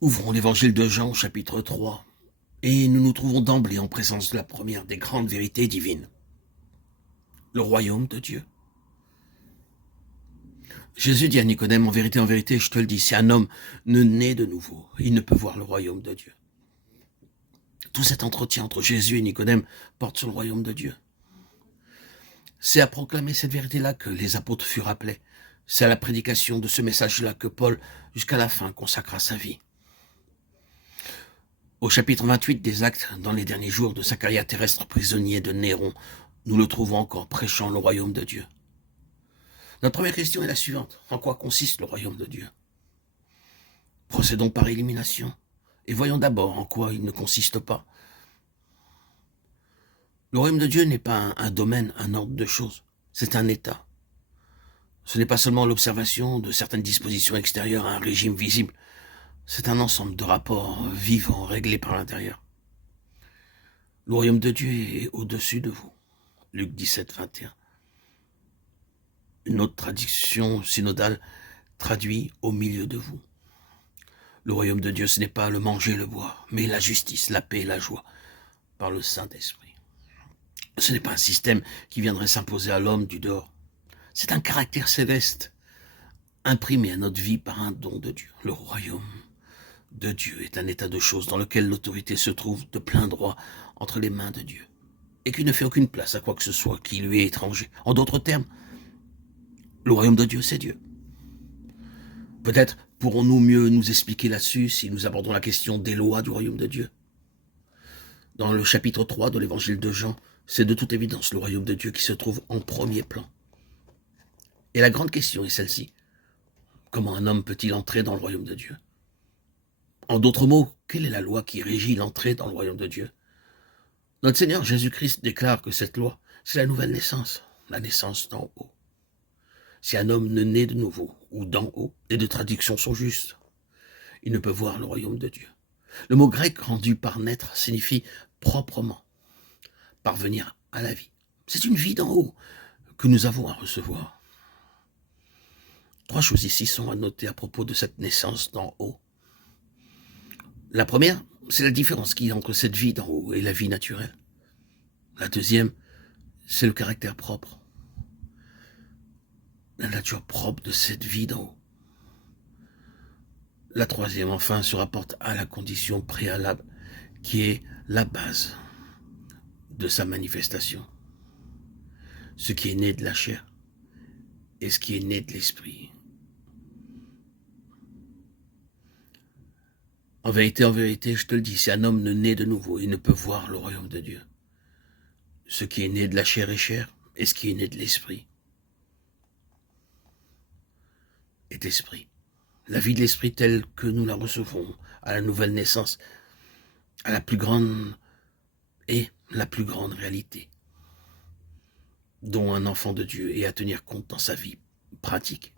Ouvrons l'évangile de Jean au chapitre 3, et nous nous trouvons d'emblée en présence de la première des grandes vérités divines. Le royaume de Dieu. Jésus dit à Nicodème, en vérité, je te le dis, si un homme ne naît de nouveau, il ne peut voir le royaume de Dieu. Tout cet entretien entre Jésus et Nicodème porte sur le royaume de Dieu. C'est à proclamer cette vérité-là que les apôtres furent appelés. C'est à la prédication de ce message-là que Paul, jusqu'à la fin, consacra sa vie. Au chapitre 28 des Actes, dans les derniers jours de sa carrière terrestre prisonnier de Néron, nous le trouvons encore prêchant le royaume de Dieu. Notre première question est la suivante. En quoi consiste le royaume de Dieu? Procédons par élimination et voyons d'abord en quoi il ne consiste pas. Le royaume de Dieu n'est pas un domaine, un ordre de choses, c'est un état. Ce n'est pas seulement l'observation de certaines dispositions extérieures à un régime visible, c'est un ensemble de rapports vivants réglés par l'intérieur. Le royaume de Dieu est au-dessus de vous. Luc 17, 21. Une autre traduction synodale traduit au milieu de vous. Le royaume de Dieu, ce n'est pas le manger et le boire, mais la justice, la paix et la joie par le Saint-Esprit. Ce n'est pas un système qui viendrait s'imposer à l'homme du dehors. C'est un caractère céleste, imprimé à notre vie par un don de Dieu. Le royaume de Dieu est un état de choses dans lequel l'autorité se trouve de plein droit entre les mains de Dieu et qui ne fait aucune place à quoi que ce soit qui lui est étranger. En d'autres termes, le royaume de Dieu, c'est Dieu. Peut-être pourrons-nous mieux nous expliquer là-dessus si nous abordons la question des lois du royaume de Dieu. Dans le chapitre 3 de l'évangile de Jean, c'est de toute évidence le royaume de Dieu qui se trouve en premier plan. Et la grande question est celle-ci. Comment un homme peut-il entrer dans le royaume de Dieu? En d'autres mots, quelle est la loi qui régit l'entrée dans le royaume de Dieu? Notre Seigneur Jésus-Christ déclare que cette loi, c'est la nouvelle naissance, la naissance d'en haut. Si un homme ne naît de nouveau, ou d'en haut, les deux traductions sont justes, il ne peut voir le royaume de Dieu. Le mot grec rendu par naître signifie proprement, parvenir à la vie. C'est une vie d'en haut que nous avons à recevoir. Trois choses ici sont à noter à propos de cette naissance d'en haut. La première, c'est la différence qu'il y a entre cette vie d'en haut et la vie naturelle. La deuxième, c'est le caractère propre. La nature propre de cette vie d'en haut. La troisième, enfin, se rapporte à la condition préalable qui est la base de sa manifestation. Ce qui est né de la chair et ce qui est né de l'esprit. En vérité, je te le dis, si un homme ne naît de nouveau, il ne peut voir le royaume de Dieu. Ce qui est né de la chair est chair, et ce qui est né de l'esprit est esprit. La vie de l'esprit telle que nous la recevons à la nouvelle naissance, à la plus grande et la plus grande réalité, dont un enfant de Dieu est à tenir compte dans sa vie pratique.